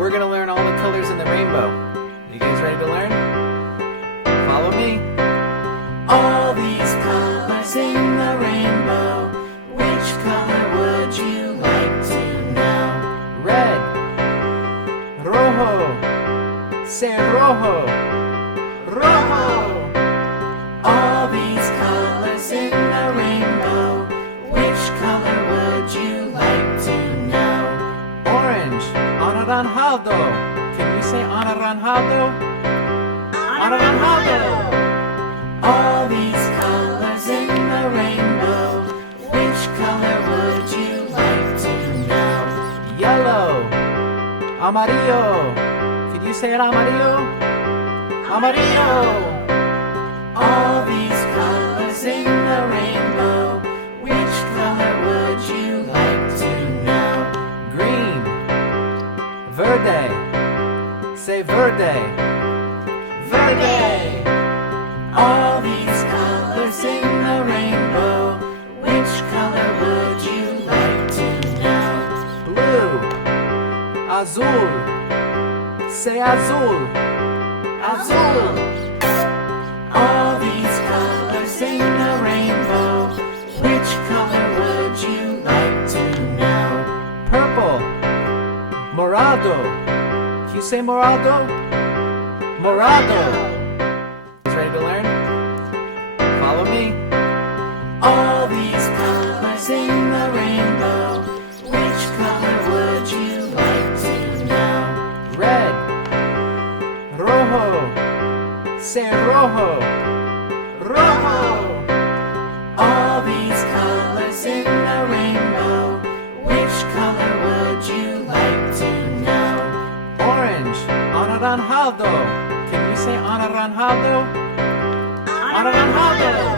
we're gonna learn all the colors in the rainbow. You guys ready to learn? Follow me. All these colors in the rainbow, which color would you like to know? Red. Rojo. Say rojo. Rojo. All these colors in the rainbow, which color would you like to know? Orange. Anaranjado. Can you say anaranjado? Anaranjado. All these colors in the rainbow, which color would you like to know? Yellow. Amarillo. Can you say it amarillo? Amarillo. All these colors in the rainbow, which color would you like to know? Green. Verde. Say verde. Verde. All these colors in the rainbow, which color would you like to know? Blue. Azul. Say azul. Azul. All these colors in the rainbow, which color would you like to know? Purple. Morado. Can you say morado? Morado. Ready to learn? Follow me. All these colors in the rainbow, which color would you like to know? Red. Rojo. Say rojo. Rojo. All these colors in the rainbow, which color would you like to know? Orange. Anaranjado. Can you say anaranjado? Anaranjado.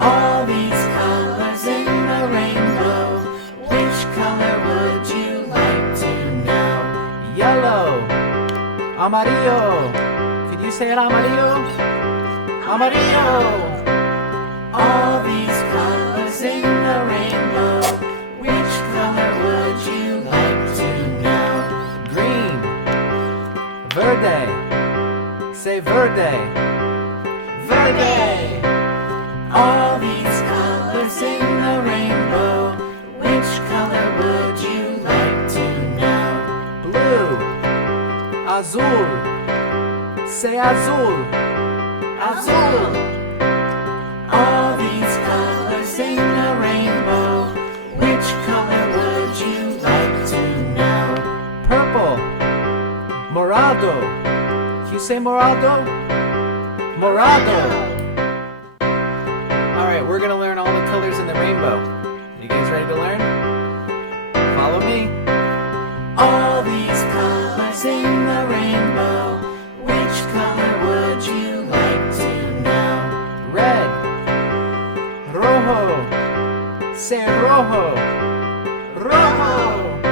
All these colors in the rainbow, which color would you like to know? Yellow. Amarillo. Can you say it amarillo? Amarillo. All these colors in the rainbow, which color would you like to know? Green. Verde. Say verde. Verde. All these colors in the rainbow, which color would you like to know? Blue. Azul. Say azul. Azul. All these colors in the rainbow, which color would you like to know? Purple. Morado. Can you say morado? Morado. Alright, we're gonna learn all the colors in the rainbow. You guys ready to learn? Follow me. All these colors in the rainbow, which color would you like to know? Red. Rojo. Say rojo. Rojo.